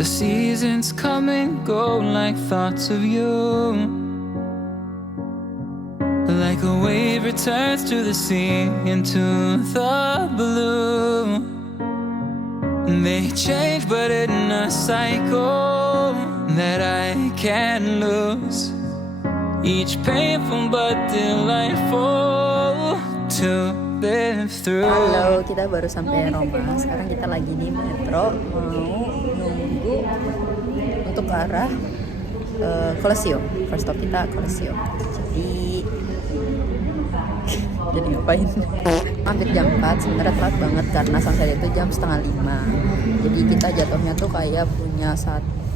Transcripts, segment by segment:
The seasons come and go like thoughts of you. Like a wave returns to the sea, into the blue. They change but in a cycle that I can't lose. Each painful but delightful to live through. Halo, kita baru sampai Roma. Sekarang kita lagi di metro, mau nunggu untuk ke arah Colosseum. First stop kita Colosseum. Jadi ngapain? Hampir jam 4, sebenarnya telat banget karena sunset itu jam 4:30. Jadi kita jatuhnya tuh kayak punya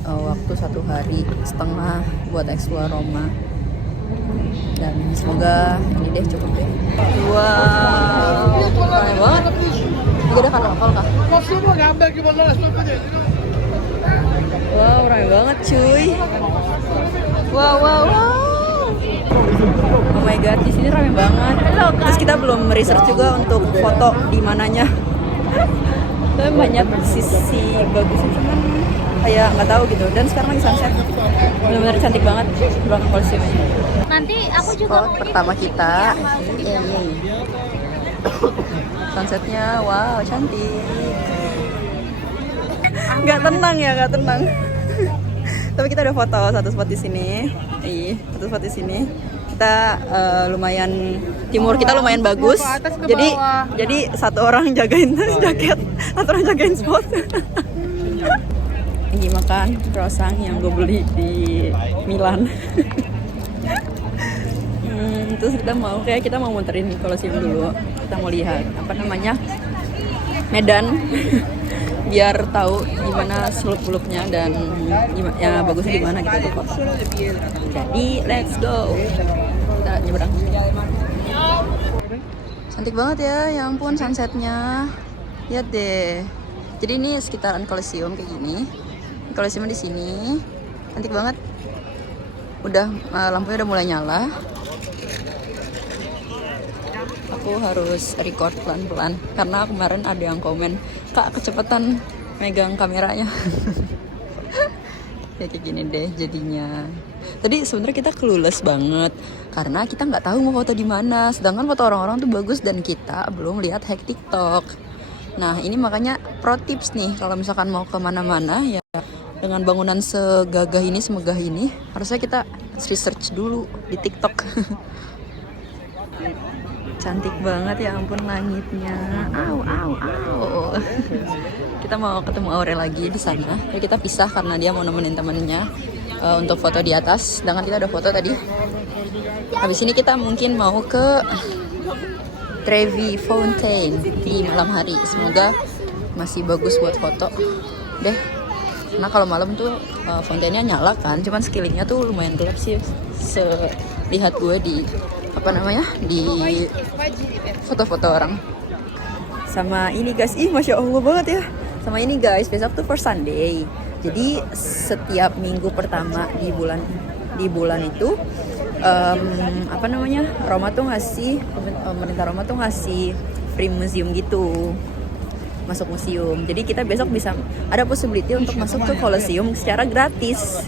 waktu 1 hari setengah buat explore Roma. Dan semoga ini deh cukup deh. Wow, ramai banget. Juga ada karnaval kah? Wow, ramai banget cuy. Wow. Oh my god, di sini ramai banget. Terus kita belum research juga untuk foto di mananya. Tapi banyak sisi bagusnya, cuman kayak nggak tahu gitu. Dan sekarang lagi sunset, benar-benar cantik banget belakang Colosseum ini. Nanti aku juga Spot pertama kita ini. Sunsetnya, wow, cantik. Nggak tenang. Tapi kita udah foto satu spot di sini. Satu spot di sini. Kita lumayan timur kita lumayan bagus. Jadi satu orang jagain jaket, satu orang jagain spot. Lagi makan croissant yang gue beli di Milan. Terus kita mau muterin Colosseum dulu. Kita mau lihat apa namanya Medan. Biar tahu gimana seluk-beluknya dan ya bagusnya di mana gitu tuh. Jadi let's go. Kita nyebrang. Cantik banget ya ampun sunsetnya. Lihat deh. Jadi ini sekitaran Colosseum kayak gini. Colosseum di sini. Cantik banget. Lampunya udah mulai nyala. Aku harus record pelan-pelan karena kemarin ada yang komen, "Kak, kecepatan megang kameranya." Ya kayak gini deh jadinya. Tadi sebenarnya kita clueless banget karena kita nggak tahu mau foto di mana. Sedangkan foto orang-orang tuh bagus dan kita belum lihat hack TikTok. Nah ini makanya pro tips nih kalau misalkan mau kemana-mana ya dengan bangunan semegah ini harusnya kita research dulu di TikTok. Cantik banget ya ampun langitnya. Au. Kita mau ketemu Aurel lagi di sana. Jadi kita pisah karena dia mau nemenin temennya untuk foto di atas. Sedangkan kita udah foto tadi. Habis ini kita mungkin mau ke Trevi Fountain di malam hari. Semoga masih bagus buat foto deh. Karena kalau malam tuh fountainnya nyala kan. Cuman sekelilingnya tuh lumayan gelap sih. Lihat gue di di foto-foto orang. Sama ini guys, masya Allah banget ya. Sama ini guys, besok tuh first Sunday. Jadi setiap minggu pertama di bulan itu Roma tuh pemerintah Roma tuh ngasih free museum gitu, masuk museum. Jadi kita besok bisa ada possibility untuk masuk ke Colosseum secara gratis.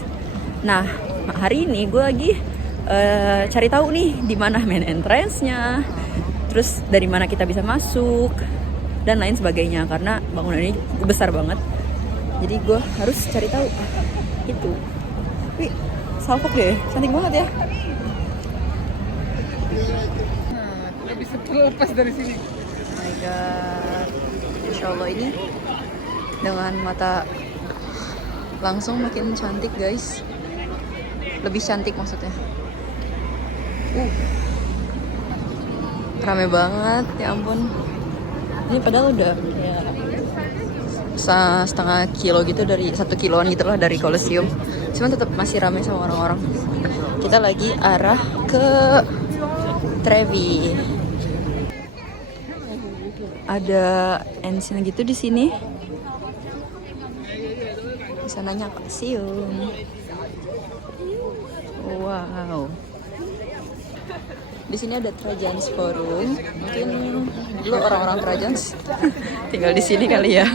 Nah hari ini gue lagi cari tahu nih di mana main entrance-nya, terus dari mana kita bisa masuk dan lain sebagainya karena bangunan ini besar banget. Jadi gue harus cari tahu itu. Wih, salfok deh, cantik banget ya. Tidak bisa terlepas dari sini. Oh my god, Insya Allah ini dengan mata langsung makin cantik guys. Lebih cantik maksudnya. Rame banget ya ampun. Ini padahal udah kayak setengah kilo gitu, dari 1 kiloan gitu lah dari Colosseum. Cuman tetap masih rame sama orang-orang. Kita lagi arah ke Trevi. Ada ensnya gitu di sini. Di sananya Colosseum. Wow. Di sini ada Trajan's Forum. Mungkin dulu orang-orang Trajan's tinggal di sini kali ya.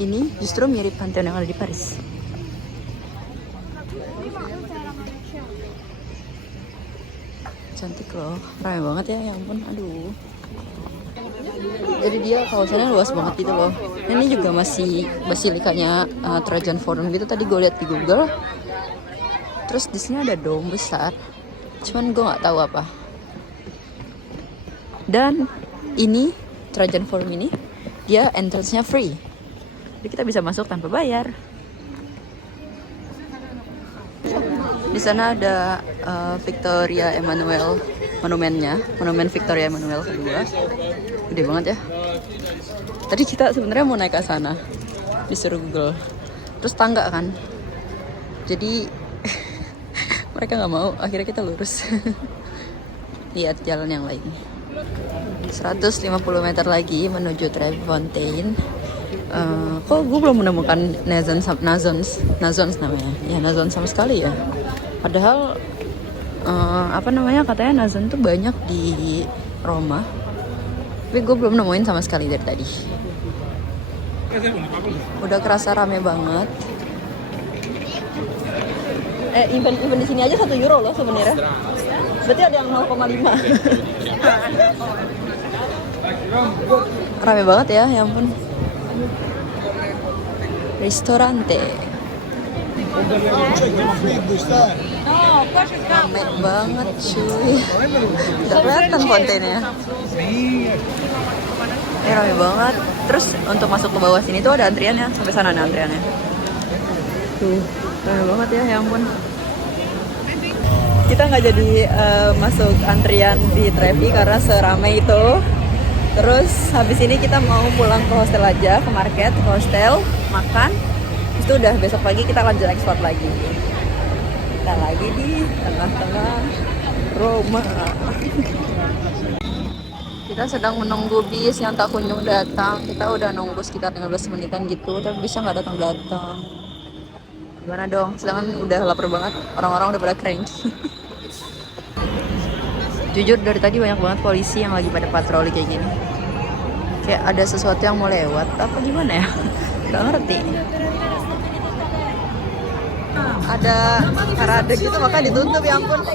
ini justru mirip Pantheon yang ada di Paris. Cantik loh, ramai banget ya ampun, aduh. Jadi dia kawasannya luas banget gitu loh. Ini juga masih basilikanya Trajan Forum gitu, tadi gue lihat di Google. Terus di sini ada dome besar, cuman gue nggak tahu apa. Dan ini Trajan Forum ini dia entrance-nya free, jadi kita bisa masuk tanpa bayar. Di sana ada Victoria Emmanuel monumennya, monumen Victoria Emmanuel kedua, gede banget ya. Tadi kita sebenarnya mau naik ke sana, disuruh Google, terus tangga kan, jadi mereka nggak mau, akhirnya kita lurus. Lihat jalan yang lain. 150 meter lagi menuju Trevi Fontaine. Kok gue belum menemukan Nazons namanya. Ya Nazon sama sekali ya. Padahal katanya Nazon tuh banyak di Roma. Tapi gue belum nemuin sama sekali dari tadi. Udah kerasa rame banget. Event di sini aja 1 euro loh sebenarnya. Berarti ada yang 0,5. Rame banget ya ampun. Ristorante. Rame banget cuy. Udah kelihatan fontainnya. Rame banget. Terus untuk masuk ke bawah sini tuh ada antriannya. Sampai sana ada antriannya. Tuh, rame banget ya ampun. Kita nggak jadi masuk antrian di Trevi karena seramai itu. Terus habis ini kita mau pulang ke hostel aja, ke market, ke hostel, makan. Itu udah besok pagi kita lanjut ekspor lagi. Kita lagi di tengah-tengah Roma. Kita sedang menunggu bis yang tak kunjung datang. Kita udah nunggu sekitar 15 menitan gitu, tapi bisnya nggak datang-datang. Gimana dong? Sedangkan udah lapar banget, orang-orang udah pada cranky. Jujur dari tadi banyak banget polisi yang lagi pada patroli kayak gini. Kayak ada sesuatu yang mau lewat, apa gimana ya? Gak ngerti. Ada parade gitu maka ditutup, ya ampun.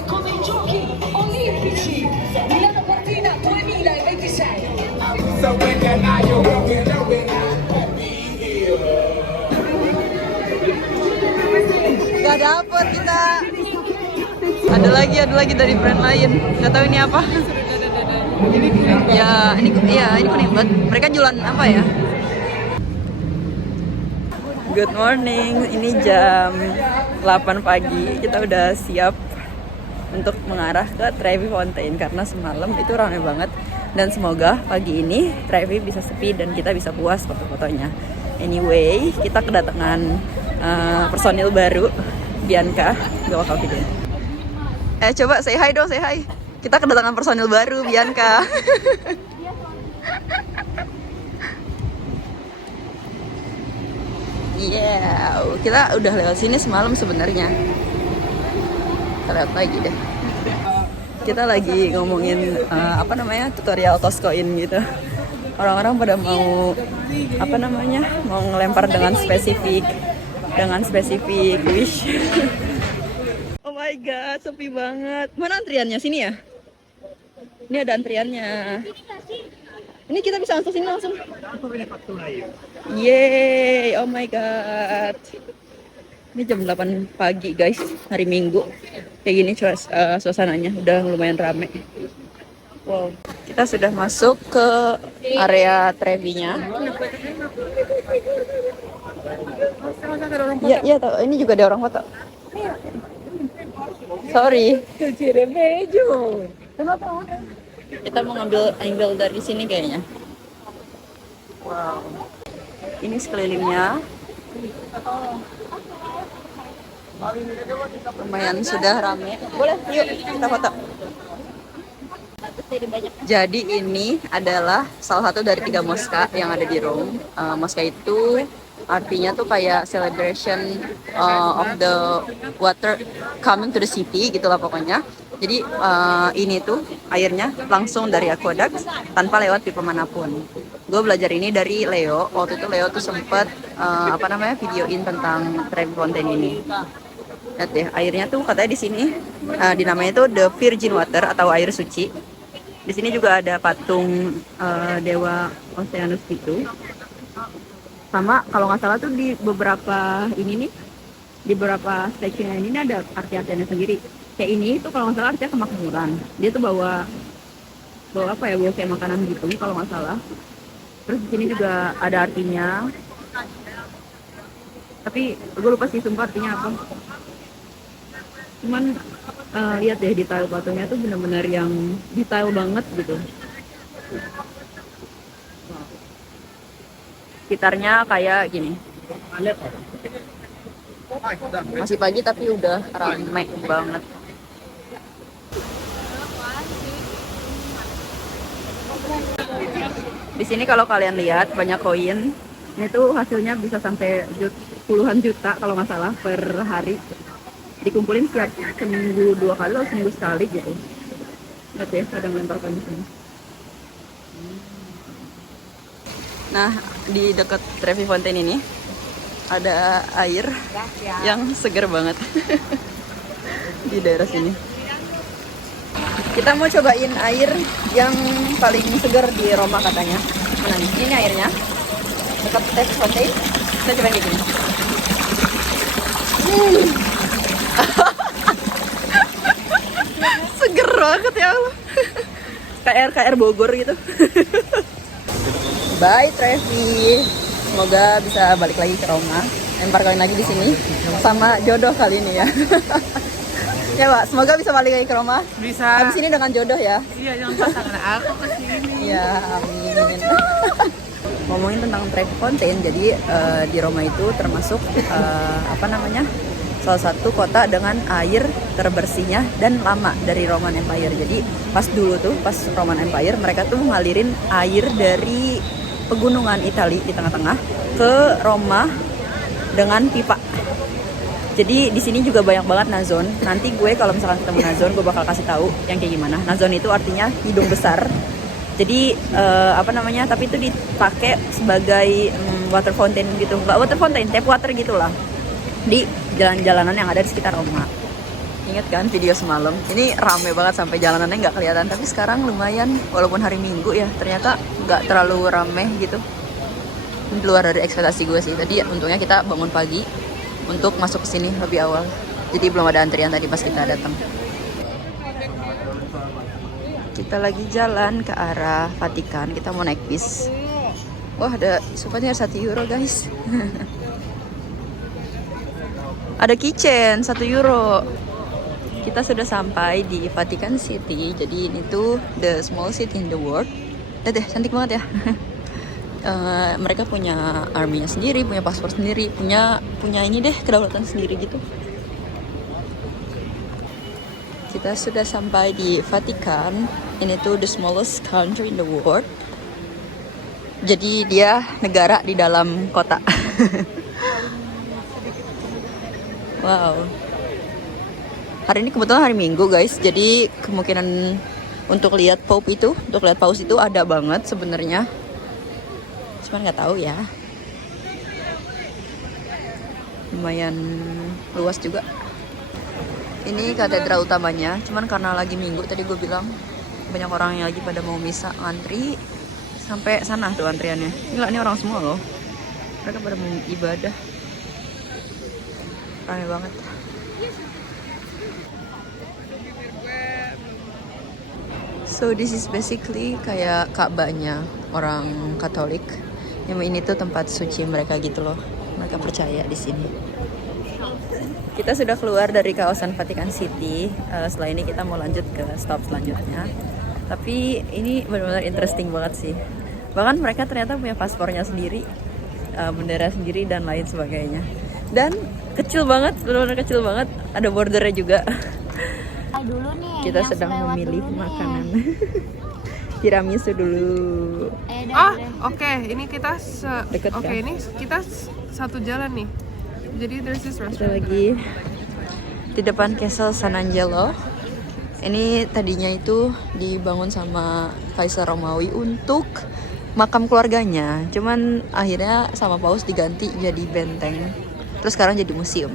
Gak dapet kita. Ada lagi dari brand lain. Gak tahu ini apa. Ini kuning banget. Mereka jualan apa ya? Good morning. Ini jam 8 pagi. Kita udah siap untuk mengarah ke Trevi Fontaine karena semalam itu ramai banget. Dan semoga pagi ini Trevi bisa sepi dan kita bisa puas foto-fotonya. Anyway, kita kedatangan personil baru. Bianca, gak bakal video. Coba say hi dong, say hi. Kita kedatangan personil baru, Bianca. Kita udah lewat sini semalam sebenarnya. Kita lihat lagi deh. Kita lagi ngomongin tutorial Toscoin gitu. Orang-orang pada mau mau ngelempar dengan spesifik wish. Oh my god, sepi banget. Mana antriannya? Sini ya? Ini ada antriannya. Ini kita bisa masuk sini langsung. Yeay, oh my god. Ini jam 8 pagi guys, hari Minggu. Kayak gini suasananya, udah lumayan rame. Wow, kita sudah masuk ke area Trevi-nya. Iya, ini juga ada orang foto. Sorry. Kita mau ngambil angle dari sini kayaknya. Wow. Ini sekelilingnya. Lumayan sudah rame. Boleh, yuk kita foto. Jadi ini adalah salah satu dari 3 moska yang ada di Rome. Moska itu artinya tuh kayak celebration of the water coming to the city gitulah pokoknya. Jadi ini tuh airnya langsung dari aqueduct tanpa lewat pipa manapun. Gue belajar ini dari Leo. Waktu itu Leo tuh sempet videoin tentang Trevi Fountain ini. Lihat deh, airnya tuh katanya di sini dinamanya tuh the Virgin Water atau air suci. Di sini juga ada patung dewa Oceanus gitu. Sama kalau nggak salah tuh di beberapa ini nih, di beberapa statue ini ada arti-artinya sendiri. Kayak ini tuh kalau nggak salah artinya kemakmuran. Dia tuh bawa apa ya, bawa kayak makanan gitu kalau nggak salah. Terus di sini juga ada artinya. Tapi gue lupa sih sumpah artinya apa. Cuman lihat deh detail patungnya tuh bener-bener yang detail banget gitu. Sekitarnya kayak gini. Masih pagi tapi udah ramai banget. Di sini kalau kalian lihat banyak koin. Ini tuh hasilnya bisa sampai puluhan juta kalau nggak salah per hari. Dikumpulin setiap seminggu 2 kali atau seminggu sekali gitu. Lihat ya, ada melemparkan di sini. Nah, di dekat Trevi Fountain ini ada air yang segar banget di daerah sini. Kita mau cobain air yang paling segar di Roma katanya. Mana nih? Ini airnya dekat Trevi Fountain. Kita cobain kayak gini. Seger banget ya Allah. Kayak air Bogor gitu. Bye Trevi. Semoga bisa balik lagi ke Roma. Lempar koin lagi di sini sama jodoh kali ini ya. Ya Pak, semoga bisa balik lagi ke Roma. Bisa. Habis ini dengan jodoh ya. Iya, jangan pasangan aku kesini. Iya, amin. Ngomongin tentang Trevi Fountain, jadi di Roma itu termasuk salah satu kota dengan air terbersihnya dan lama dari Roman Empire. Jadi pas Roman Empire mereka tuh ngalirin air dari pegunungan Italia di tengah-tengah ke Roma dengan pipa. Jadi di sini juga banyak banget nazon. Nanti gue kalau misalkan ketemu nazon, gue bakal kasih tahu yang kayak gimana. Nazon itu artinya hidung besar. Jadi tapi itu dipakai sebagai water fountain gitu. Nggak water fountain, tap water gitulah. Di jalan-jalanan yang ada di sekitar Roma. Ingat kan video semalam? Ini rame banget sampai jalanannya nggak kelihatan. Tapi sekarang lumayan, walaupun hari Minggu ya, ternyata nggak terlalu rame gitu. Di luar dari ekspektasi gue sih. Tadi untungnya kita bangun pagi untuk masuk ke sini lebih awal. Jadi belum ada antrian tadi pas kita datang. Kita lagi jalan ke arah Vatikan. Kita mau naik bis. Wah, ada souvenir €1 guys. Ada kitchen €1. Kita sudah sampai di Vatican City. Jadi ini tuh the small city in the world. Lihat deh, cantik banget ya. Mereka punya arminya sendiri, punya paspor sendiri, punya ini deh, kedaulatan sendiri gitu. Kita sudah sampai di Vatikan. Ini tuh the smallest country in the world. Jadi dia negara di dalam kota. Wow. Hari ini kebetulan hari Minggu guys, jadi kemungkinan untuk lihat paus itu ada banget sebenarnya. Cuman nggak tahu ya. Lumayan luas juga. Ini katedral utamanya, cuman karena lagi Minggu tadi gue bilang banyak orang yang lagi pada mau misa ngantri sampai sana tuh antriannya. Gila, ini orang semua loh. Mereka pada mau ibadah. Rame banget. So this is basically kayak Ka'bahnya orang Katolik. Yang ini tuh tempat suci mereka gitu loh. Mereka percaya di sini. Kita sudah keluar dari kawasan Vatican City. Setelah ini kita mau lanjut ke stop selanjutnya. Tapi ini benar-benar interesting banget sih. Bahkan mereka ternyata punya paspornya sendiri, bendera sendiri dan lain sebagainya. Dan kecil banget, benar-benar kecil banget. Ada bordernya juga. Dulu nih, Kita sedang memilih makanan. Tiramisu dulu. Oke. Ini kita Deket kan? ini kita satu jalan nih. Jadi there's this Kita restaurant. lagi di depan Castle San Angelo. Ini tadinya itu dibangun sama Kaisar Romawi untuk makam keluarganya. Cuman akhirnya sama Paus diganti jadi benteng. Terus sekarang jadi museum.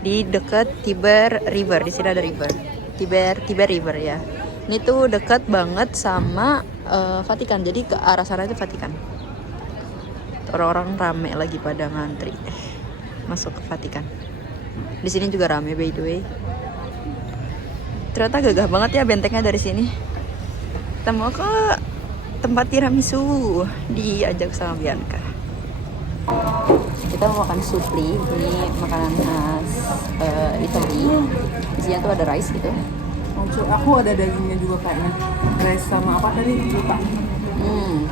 Di dekat Tiber River, di sini ada river. Tiber River ya. Ini tuh dekat banget sama Vatikan. Jadi ke arah sana itu Vatikan. Orang-orang rame lagi pada ngantri masuk ke Vatikan. Di sini juga rame by the way. Ternyata gagah banget ya bentengnya dari sini. Kita mau ke tempat tiramisu, diajak sama Bianca. Kita mau makan supli, ini makanan khas Italy. Isinya tuh ada rice gitu. Aku ada dagingnya juga kayaknya. Rice sama apa tadi? Lupa. Oh.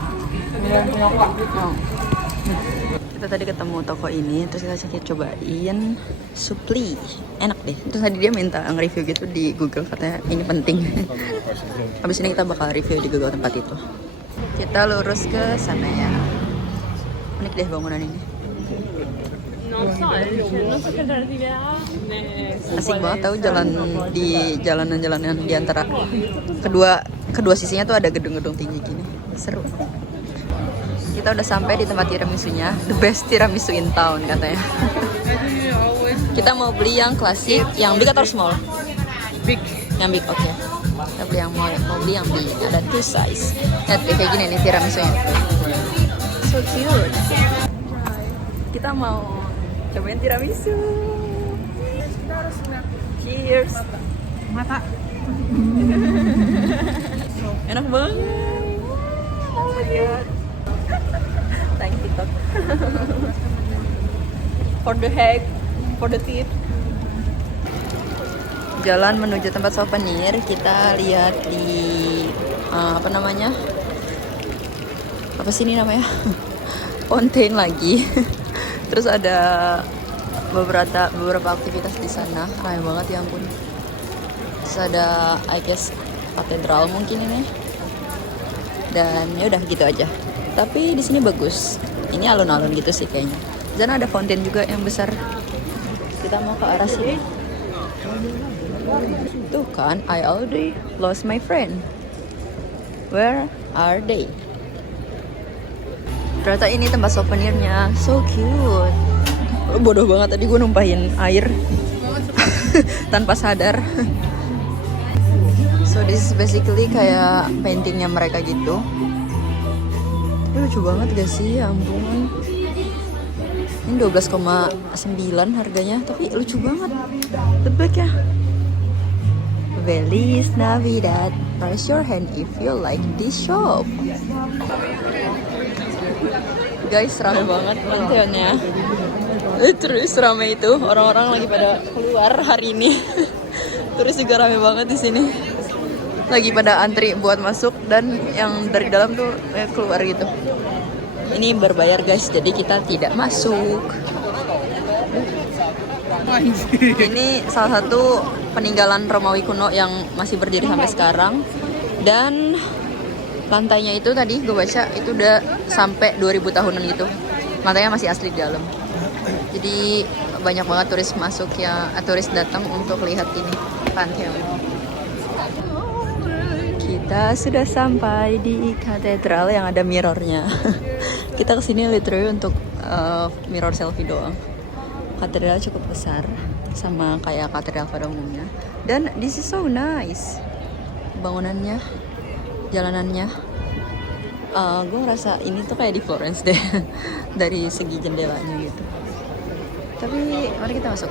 Kita tadi ketemu toko ini, terus kita cobain supli, enak deh. Terus tadi dia minta nge-review gitu di Google, katanya ini penting. Habis ini kita bakal review di Google tempat itu. Kita lurus ke sana ya. Unik deh bangunan ini. Asik banget tahu jalan di jalanan-jalanan di antara kedua sisinya tuh ada gedung-gedung tinggi gini. Seru. Kita udah sampai di tempat tiramisunya, the best tiramisu in town katanya. Kita mau beli yang klasik, yang big atau small? Big. Yang big, oke. Kita beli yang mau beli yang big. Ada 2 size. Lihat deh, kayak gini nih tiramisunya. So cute. Kita mau cobain tiramisu. Cheers. Mata. Enak banget. Oh my god. Thank TikTok. For the hack, for the tip. Jalan menuju tempat souvenir, kita lihat di apa namanya? Apa sih ini namanya? Fountain lagi. Terus ada beberapa aktivitas di sana, ramai banget ya ampun. Terus ada I guess katedral mungkin ini. Dan ya udah gitu aja. Tapi di sini bagus. Ini alun-alun gitu sih kayaknya. Di sana ada fountain juga yang besar. Kita mau ke arah sini. Tuh kan, I already lost my friend. Where are they? Ternyata ini tempat souvenirnya. So cute. Bodoh banget tadi gue numpahin air tanpa sadar. So this is basically kayak paintingnya mereka gitu. Tapi lucu banget gak sih, ya ampun. Ini 12,9 harganya, tapi lucu banget. The back ya. Feliz Navidad. Raise your hand if you like this shop. Guys, rame banget pantheonnya. Terus rame itu, orang-orang lagi pada keluar hari ini. Terus juga rame banget di sini. Lagi pada antri buat masuk dan yang dari dalam tuh keluar gitu. Ini berbayar guys, jadi kita tidak masuk. Ini salah satu peninggalan Romawi kuno yang masih berdiri sampai sekarang. Dan lantainya itu tadi gue baca itu udah sampai 2000 tahunan gitu. Lantainya masih asli di dalam. Jadi banyak banget turis masuk ya, turis datang untuk lihat ini pantheon. Kita sudah sampai di katedral yang ada mirrornya. Kita kesini literally untuk mirror selfie doang. Katedral cukup besar, sama kayak katedral pada umumnya. Dan this is so nice. Bangunannya, jalanannya. Gue ngerasa ini tuh kayak di Florence deh. Dari segi jendelanya gitu. Tapi mari kita masuk.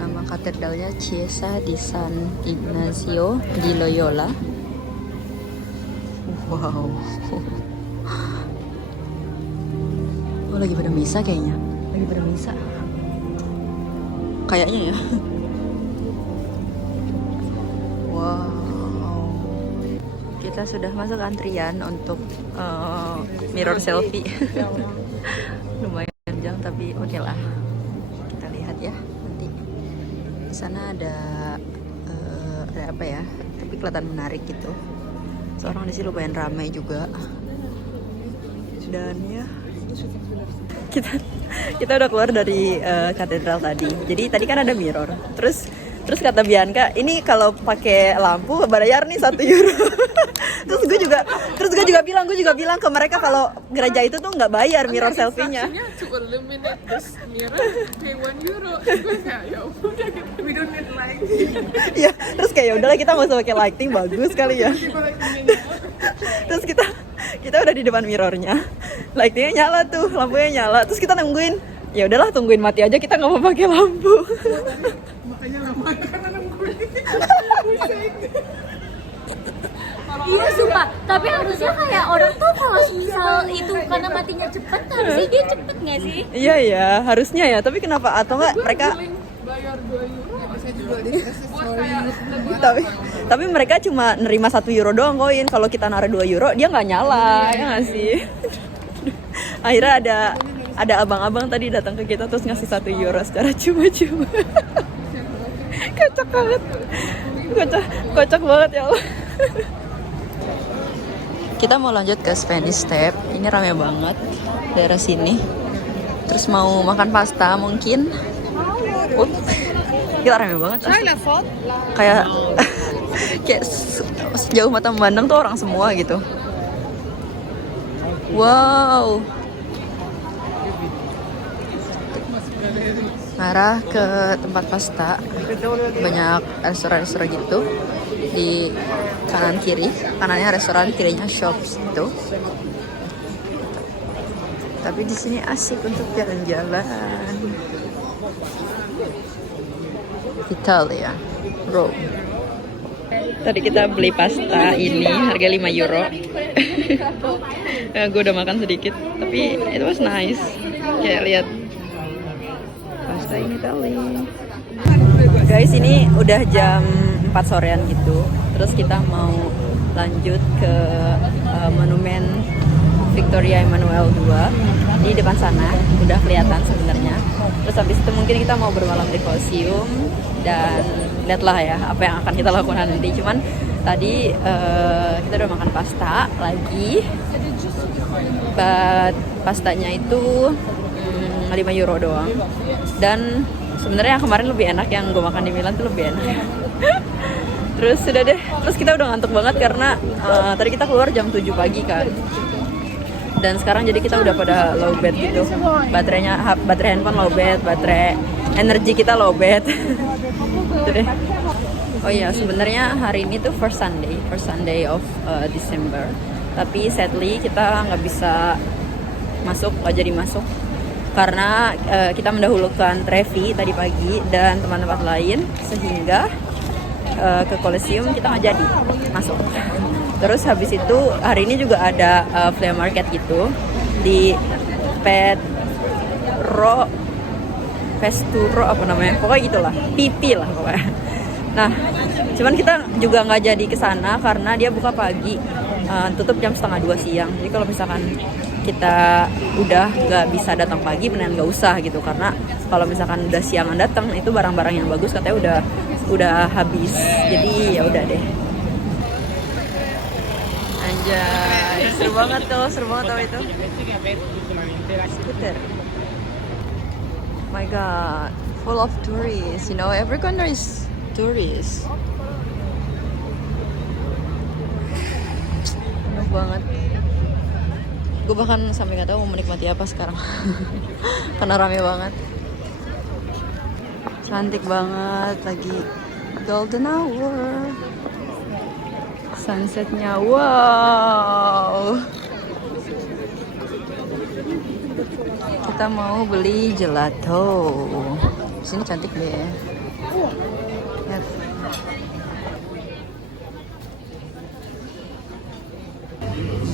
Nama katedralnya Chiesa di San Ignazio di Loyola. Wow. Oh, lagi pada misa kayaknya. Lagi pada misa. Kayaknya ya. Wow. Kita sudah masuk antrian untuk mirror selfie. Lumayan panjang tapi oke lah. Kita lihat ya nanti. Di sana ada apa ya? Tapi kelihatan menarik gitu. Seorang di sini lumayan ramai juga. Dan ya kita udah keluar dari katedral tadi. Jadi tadi kan ada mirror. Terus Terus kata Bianca, ini kalau pakai lampu bayar nih 1 euro. Terus gue juga bilang ke mereka kalau gereja itu tuh nggak bayar mirror selfie-nya. To eliminate this mirror, pay 1 euro. Gue kayak ya udah gitu, we don't need lighting. Iya, terus kayak ya udahlah kita nggak usah pakai lighting, bagus kali ya. Terus kita udah di depan mirrornya, lightingnya nyala tuh, lampunya nyala. Terus kita nungguin, ya udahlah tungguin mati aja, kita nggak mau pakai lampu. Makanya lama karena nungguin. Iya sumpah, tapi harusnya kayak orang tuh kalau misal itu karena matinya cepet, harusnya dia cepet nggak sih? Iya ya, harusnya ya. Tapi kenapa atau nggak mereka? Bayar 2 euro. Saya juga buat kayak Tapi mereka cuma nerima 1 euro doang koin. Kalau kita naruh 2 euro, dia nggak nyala, ya nggak sih? Akhirnya ada abang-abang tadi datang ke kita terus ngasih 1 euro secara cuma-cuma. Kocak banget, kocak banget ya Allah. Kita mau lanjut ke Spanish Step. Ini rame banget daerah sini. Terus mau makan pasta mungkin. Gila rame banget. Kayak sejauh mata memandang tuh orang semua gitu. Wow. Arah ke tempat pasta, banyak restoran-restoran gitu di kanan kiri. Kanannya restoran, kirinya shops itu. Tapi di sini asik untuk jalan-jalan. Italia, Rome. Tadi kita beli pasta ini harga 5 euro. Gue udah makan sedikit, tapi it was nice. Kayak lihat pasta ini Italia. Guys, ini udah jam 4 sorean gitu. Terus kita mau lanjut ke monumen Victoria Emmanuel II di depan sana. Udah kelihatan sebenarnya. Terus habis itu mungkin kita mau bermalam di Colosseum dan lihatlah ya apa yang akan kita lakukan nanti. Cuman tadi kita udah makan pasta lagi. Pastanya itu 5 euro doang. Dan sebenarnya yang kemarin lebih enak, yang gue makan di Milan tuh lebih enak. Terus sudah deh, terus kita udah ngantuk banget karena tadi kita keluar jam 7 pagi kan. Dan sekarang jadi kita udah pada low bat gitu. Baterai handphone low bat, baterai energi kita low bat. Gitu deh. Oh iya, sebenarnya hari ini tuh first Sunday of December. Tapi sadly kita nggak bisa masuk, nggak jadi masuk. Karena kita mendahulukan Trevi tadi pagi dan teman-teman lain, sehingga ke Colosseum kita nggak jadi masuk. Terus habis itu hari ini juga ada flea market gitu di Pesturo apa namanya, pokoknya gitulah, pipi lah pokoknya. Nah, cuman kita juga nggak jadi ke sana karena dia buka pagi, tutup jam 1:30 siang. Jadi kalau misalkan kita udah nggak bisa datang pagi, beneran nggak usah gitu, karena kalau misalkan udah siangan datang itu barang-barang yang bagus katanya udah habis. Jadi ya udah deh. Anjay, seru banget tuh itu. Skuter. My God, full of tourists. You know, every corner is tourists. Enak banget. Gue bahkan sampai nggak tahu mau menikmati apa sekarang. Karena rame banget. Cantik banget, lagi golden hour. Sunsetnya, wow. Kita mau beli gelato. Sini cantik deh. Lihat.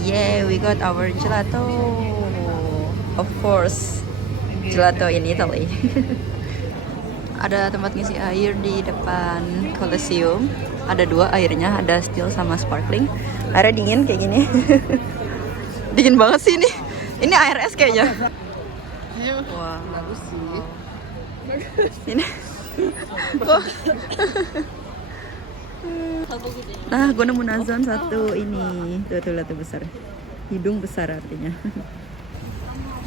Yeah, we got our gelato. Of course, gelato in Italy. Ada tempat ngisi air di depan Colosseum. Ada 2 airnya, ada still sama sparkling. Airnya dingin kayak gini. Dingin banget sih ini. Ini air es kayaknya. Wah, bagus sih. Ini kok. Nah, gue nemu Nazon satu ini. Tuh lihat tuh besar. Hidung besar artinya.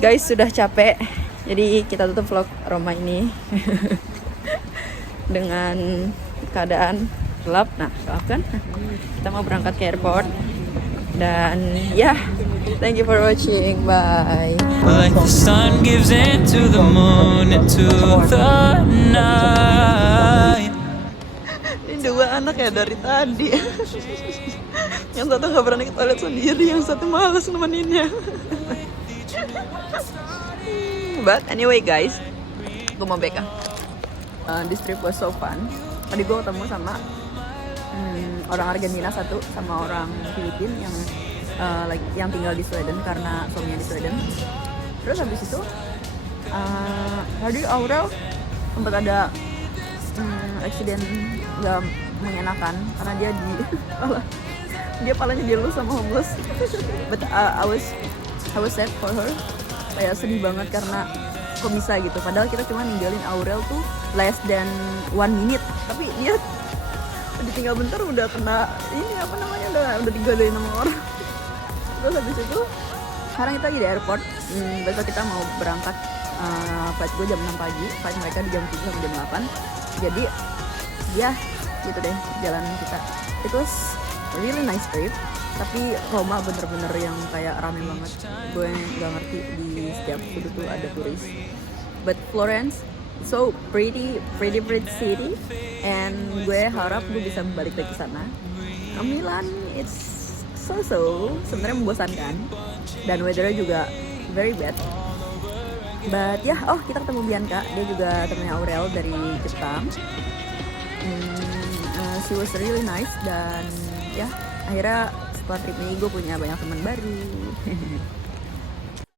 Guys, sudah capek. Jadi kita tutup vlog Roma ini. dengan keadaan gelap. Nah, gelap kan? Kita mau berangkat ke airport. Dan ya, thank you for watching. Bye. Like the sun gives into the moon, into the night. Ini dua anak ya dari tadi. Yang satu nggak berani ke toilet sendiri, yang satu malas nemeninnya. But anyway guys, gue mau BK. This trip was so fun. Tadi gue ketemu sama orang Argentina satu, sama orang Filipina yang tinggal di Sweden karena suaminya di Sweden. Terus habis itu tadi Aurel sempat ada accident gak mengenakan karena dia palanya dilus sama homeless. But I was sad for her. Kayak sedih banget karena kok bisa gitu. Padahal kita cuma ninggalin Aurel tuh less than 1 minute. Tapi dia ditinggal bentar udah kena ini apa namanya, udah digodain sama orang. Terus habis itu sekarang kita lagi di airport. Besok kita mau berangkat, flight gue jam 6 pagi, flight mereka di jam 7 sampai jam 8. Jadi ya gitu deh jalan kita. It was a really nice trip. Tapi Roma bener-bener yang kayak rame banget. Gue gak ngerti di setiap sudut tuh ada turis. But Florence, so pretty city. And gue harap gue bisa balik lagi ke sana. Milan, it's so sebenarnya membosankan. Dan weathernya juga very bad. But ya, kita ketemu Bianca. Dia juga temennya Aurel dari Jepang. She was really nice. Dan ya, akhirnya setelah trip ini gue punya banyak teman baru.